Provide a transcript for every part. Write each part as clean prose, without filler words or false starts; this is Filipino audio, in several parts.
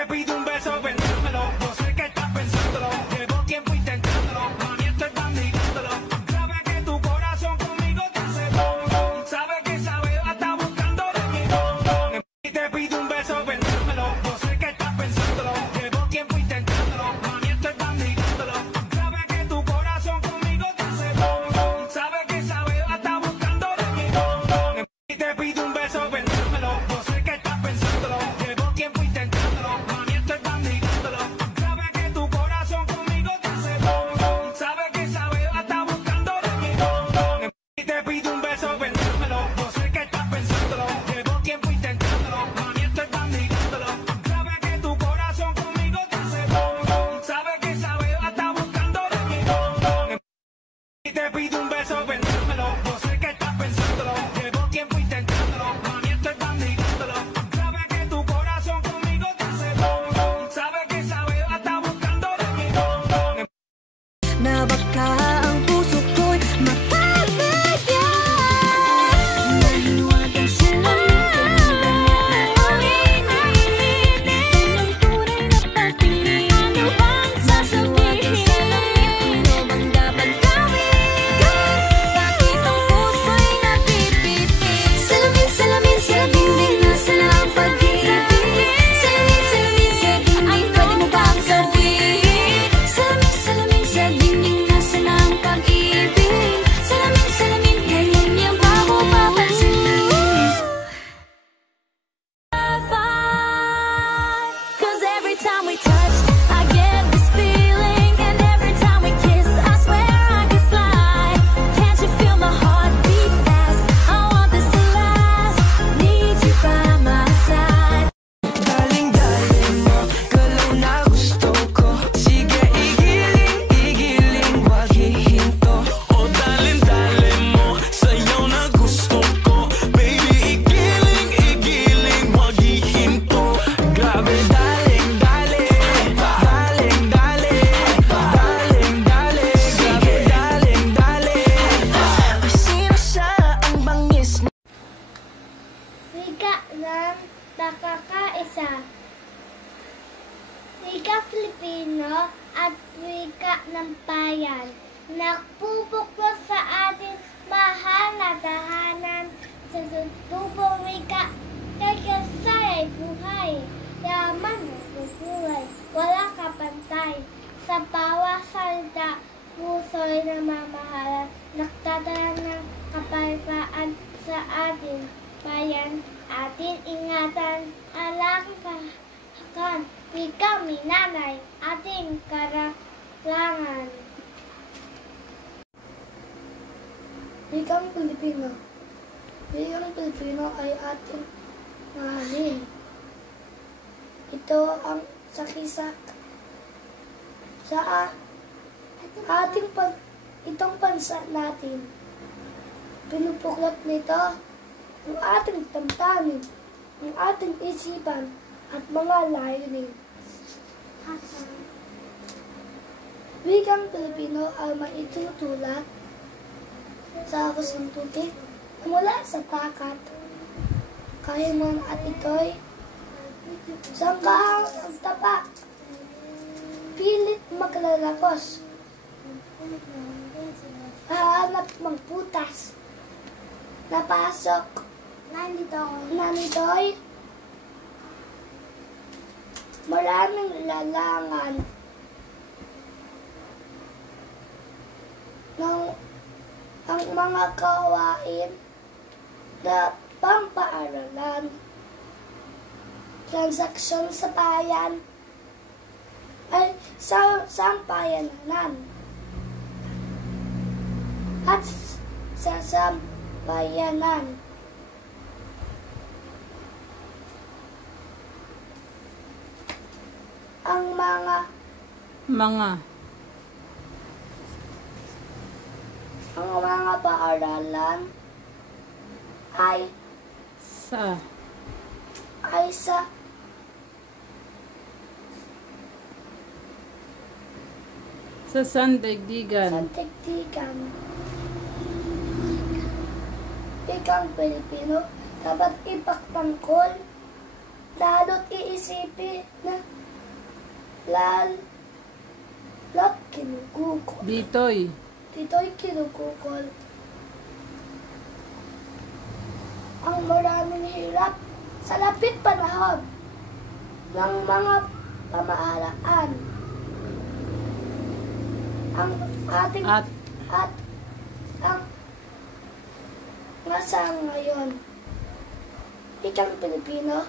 te pido un beso, vendémelo. Yo sé que estás pensándolo. Llevo tiempo intentándolo. Mami, estoy bandidándolo. Sabe que tu corazón conmigo te hace bombón. Sabe que esa beba está buscando de mi bombón. Y te pido un beso, vendémelo. Yo sé que estás pensándolo. Llevo tiempo intentándolo. Mami, estoy bandidándolo. Sabe que tu corazón conmigo te hace bombón. Sabe que esa beba está buscando de mi bombón. Y te pido un beso, vendémelo. Yo sé que estás pensándolo. Llevo tiempo intentándolo. Mami, estoy bandidándolo. Sabe que tu corazón conmigo te hace bombón. Sabe que esa beba está buscando de mi bombón. Y te pido un beso, vendémelo. Yo sé que estás pensándolo. Llevo tiempo intentándolo. Mami, estoy bandidándolo. Sabe que tu corazón conmigo te hace bombón. Sabe que esa beba está buscando de mi bombón. Y te pido un beso, vendémelo. Yo sé que estás pensándolo. Llevo tiempo intentándolo. Mami, estoy bandidándolo. Sabe que tu corazón conmigo te hace bombón. Sabe que esa beba está buscando de mi bombón. Na baka ang puso ko'y mapapaya. Nahiwagang salamin, kailangan na ulitin. Tunay tunay na patingin, ano bang sasabihin? Ano bang dapat gawin? Bakit ang puso'y napipitin? Salamin, salamin sa dingding, nasa na ang pag-ibig. Salamin, salamin sa dingding, pwede mo bang sabihin? Salamin, salamin sa dingding, nasa na ang pag-ibig. Salamin, salamin, kailan niya ba ako papansin? Cause every time we touch, I get this feeling. And every time we kiss, I swear I could fly. Can't you feel my heart beat fast? I want this to last. Need you by my side. Daling-daling mo, galaw na gusto ko. Sige, igiling, wag hihinto. O daling-daling mo, sayaw na gusto ko. Baby, igiling, wag hihinto. Grabe, daling-daling, grabe, daling-daling. Ay, sino siya ang bangis na? Wika ng nakakaisa. Wika Filipino at wika ng bayan. Nagpupuklo sa ating mahal na tahanan. Sa tutubong wika, kagkasaya'y buhay. Yaman at buhay, wala kapantay. Sa bawat salita, puso'y namamahalan. Nagtatalang ng kapayapaan sa ating bayan. Ating ingatan, alang kahakan. Wika minanay, ating karalangan. Wikang Pilipino. Wikang Pilipino ay ating mahalin. Ito ang sakisak sa itong bansa natin. Pinupuklot nito ang ating damdamin, ang ating isipan, at mga layunin. Wikang Pilipino ay maitutulak sa kusang tubig mula sa takat. Kaya man at ito'y sangkahang ang tapak, pilit maglalakos, hahanap mang putas, napasok, nanito'y maraming lalangan ng ang mga kawain na pampaaralan, transaksyon sa bayan ay sampayanan at sa sampayanan. Ang mga paaralan ay sa sandigdigan. Wikang Pilipino dapat ipagtanggol, lalo't iisipin na Lot kinugugol. Ditoy. Dito'y kinugugol. Ang maraming hirap sa lapit panahon ng mga pamahalaan. Ang ating At ang nasa ngayon, ikang Pilipino,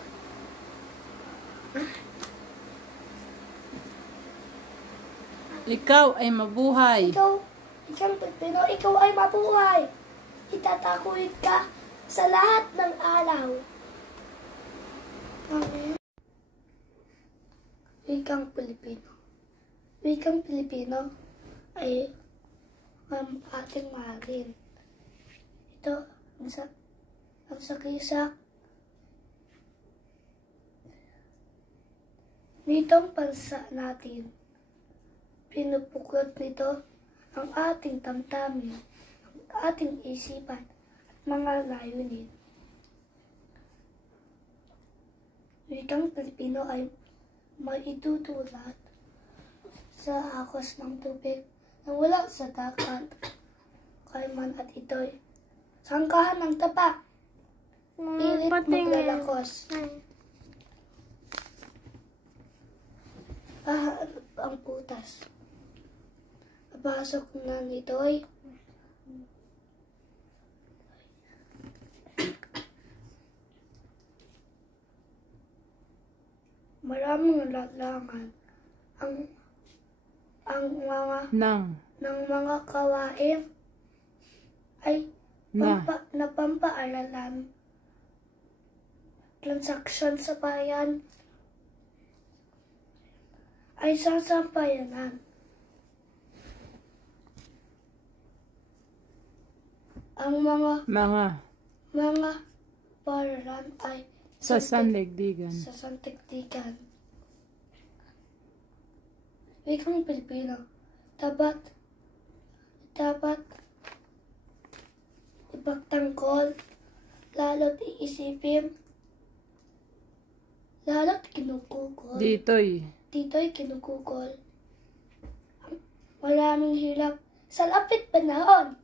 ikaw ay mabuhay. ikang Pilipino, ikaw ay mabuhay. Itatakuin ka sa lahat ng araw. Amen. Wikang Pilipino. Wikang Pilipino ay ating mahalin. Ito, ang sakisak nitong bansa natin. Pinupuklot nito ang ating damdamin, ang ating isipan, at mga layunin. Wikang Pilipino ay maitutulad sa akos ng tubig na wala sa dagat, kaiman at ito'y sangkahan ng tapak, pilit maglalakos. Ang putas. Pasok na nito'y maraming lalangan ang mga ng mga kawain ay na pampaaralan, transaksyon sa bayan ay sasampayanan. Ang mga paralan ay sa sandigdigan. Wikang Pilipino, dapat ipagtanggol, lalo't iisipin, lalo't kinugugol. Dito'y kinugugol. Maraming hirap sa lapit panahon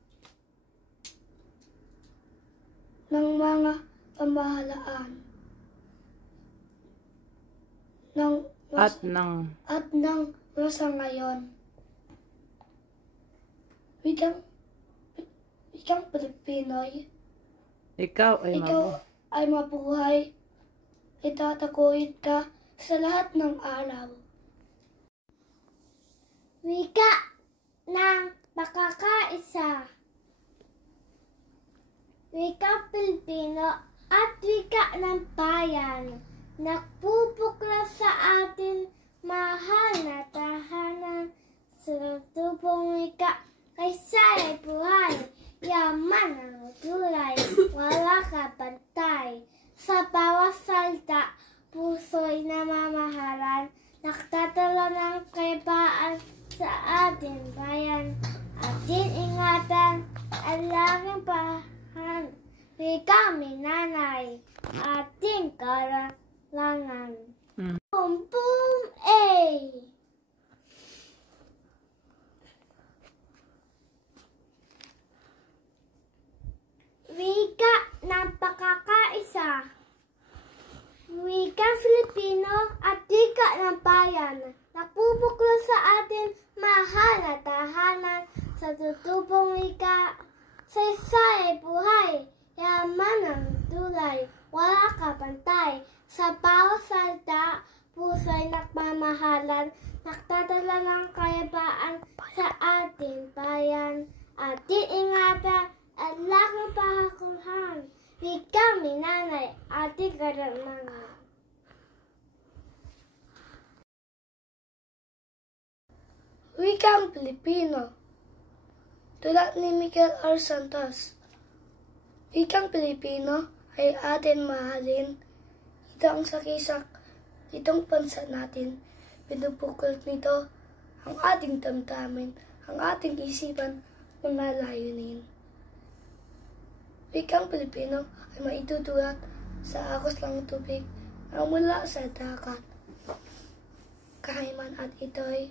ng mga pamahalaan at ng nasa ngayon. Wikang Pilipinoy, ikaw ay mabuhay. Itatakuin ka sa lahat ng araw. Wika ng pakakaisa. Wika Pilipino at wika ng bayan. Nagpupukla sa atin mahal na tahanan. Sa tubong wika kaysa ay buhay. Yaman ang tulay, wala ka pantay. Sa bawat salita, puso'y namamahalan. Nagtatala ng kaibaan sa ating bayan. Ating ingatan at laging pahan. Wika minanay, ating karalangan. Boom, boom, eh! Wika ng pakakaisa. Wika Filipino at wika ng bayan. Napupuklo sa atin mahal na tahanan. Sa tutubong wika, saysay buhay. Yaman ang tulay, wala ka pantay. Sa bawat salita, puso'y nagmamahalan. Nagtatala ng kayabaan sa ating bayan. Ating ingatan at laking pahakuhan. Wika minanay, ating karamangan. Wikang Pilipino, tulad ni Miguel R. Santos. Wikang Pilipino ay atin mahalin. Ito ang sakisak itong bansa natin. Pinupukol nito ang ating damdamin, ang ating isipan, mga layunin. Wikang Pilipino ay maitutulad sa akos ng tubig na mula sa dagat, kaiman at ito'y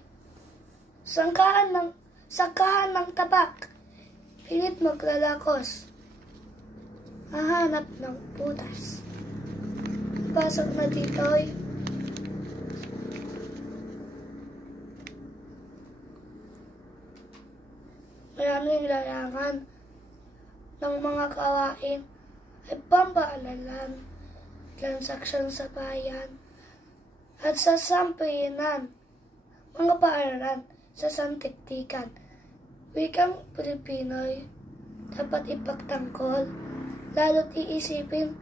sakahan ng tabak. Pilit maglalakos, hahanap ng butas. Pasok na dito'y maraming larangan ng mga kawain ay pampaalalan, transaksyon sa bayan, at sa sambayanan, mga paaralan sa santiktikan. Wikang Pilipino'y dapat ipagtanggol, lalo't iisipin,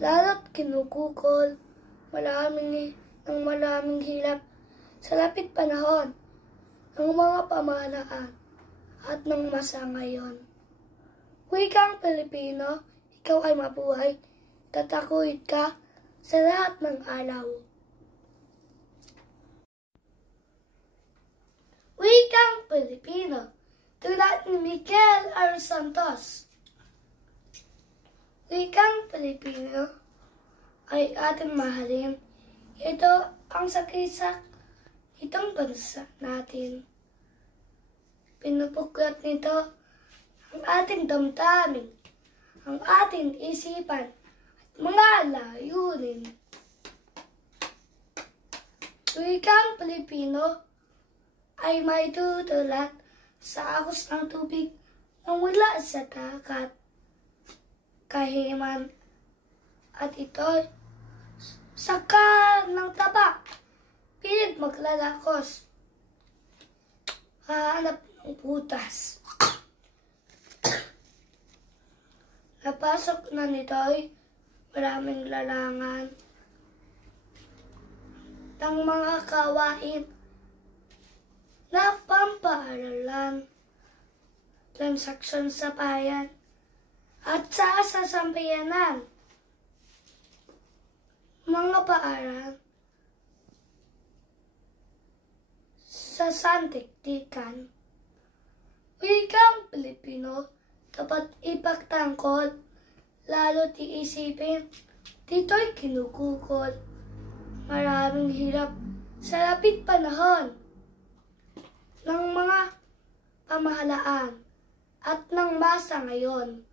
lalo't kinukukol, maraming hirap sa lapit panahon ng mga pamahalaan at ng masa ngayon. Wikang Pilipino, ikaw ay mabuhay, tatakuid ka sa lahat ng araw. Wikang Pilipino, tulad ni Miguel R. Santos. Wikang Pilipino ay ating mahalin. Ito ang sakisak itong bansa natin. Pinupuklat nito ang ating damdamin, ang ating isipan, at mga layunin. Wikang Pilipino ay may tutulad sa agos ng tubig na mula sa dagat, kahiman, at ito'y sakahan ng tabak, pilit maglalakos, hahanap ng butas. Napasok na nito'y maraming larangan ng mga kawain na pampaaralan, transaksyon sa bayan, at sa sasambayanan, mga paaralan sa santiktikan. Wikang Pilipino, dapat ipagtanggol, lalo't iisipin, dito'y kinukukol, maraming hirap sa lapit panahon ng mga pamahalaan at ng masa ngayon.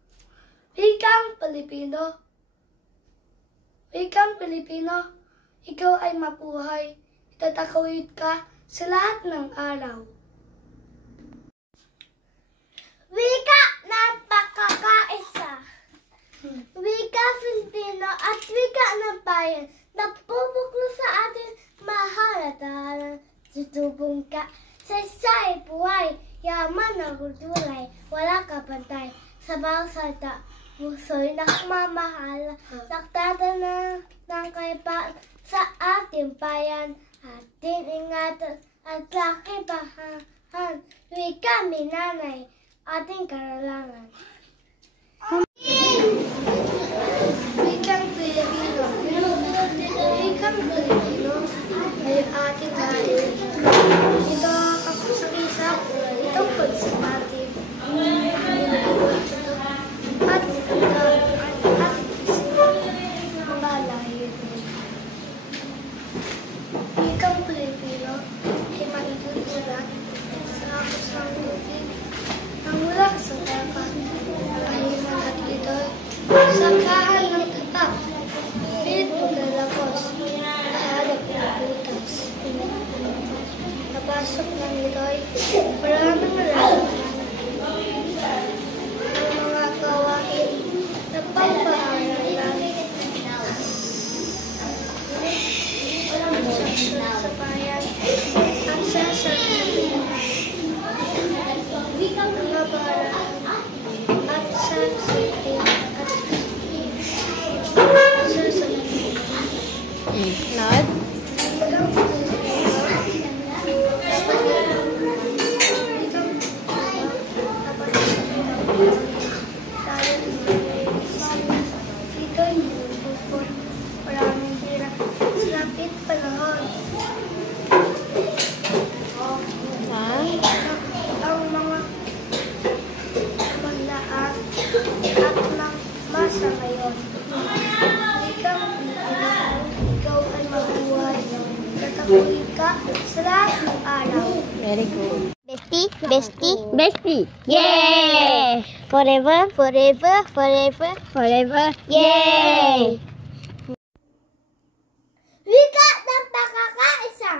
Wikang Pilipino, ikaw ay mabuhay, itatakwid ka sa lahat ng araw. Wika ng pagkakaisa. Wika Filipino at wika ng bayan na pupuklo sa ating mahalataran. Tutubong ka sa isa'y buhay, yaman ng kulturay, wala ka pantay. Sa bawat salta, puso'y nakmamahal, nagtatanan ng kaipaan sa ating bayan, ating ingatan at lakibahan. Wika minanay, ating karalangan. Wikang Pilipino, ay ating mahalin. Ito ang kusang-isa, itong pagsapati. At ating isipan, mga layo. Wikang Pilipino ay maitutunan sa agos ng tubig na mula sa dagat, kahiman at ito'y sakahan ng tatak, pilit maglalakos, hahanap ng butas. Napasok na nito'y maraming larangan ng mga kawain na pampaaralan, transaksyon sa bayan at sa sanlibutan, mga paaralan at sa city at sa sanlibutan. Nod? Maraming hirap sa lapit panahon wika sa lahat ng araw. Very good. Bestie, bestie, Bestie. yay! Forever, forever, forever, Forever. yay! Wika ng pakakaisa.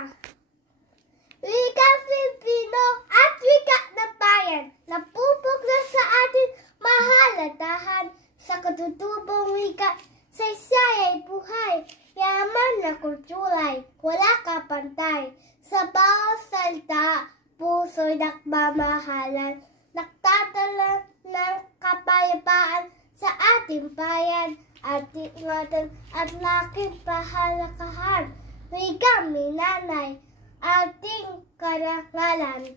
Wika Filipino at wika ng bayan na pupukla sa ating mahalatahan sa katutubong wika sa isayay buhay, yaman na kulturay, wala kapantay. Sa bawat salita, puso'y nakmamahalan, nagtadala ng kapayapaan sa ating bayan, ating ingatan at laking pahalakahan. Wika minanay, ating karangalan.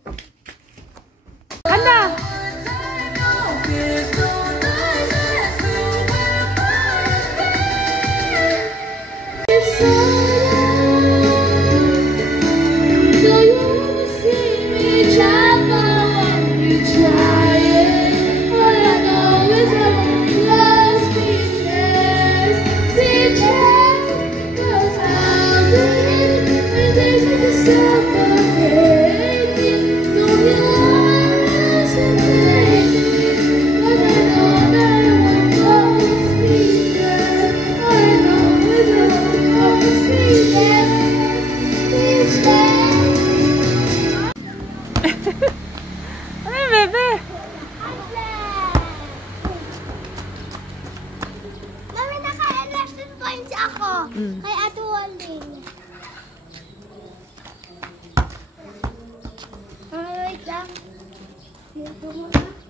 Kanta! Ay, bebe! Mami, naka-11 points ako kay Ate Walding. Wait lang. Dito muna.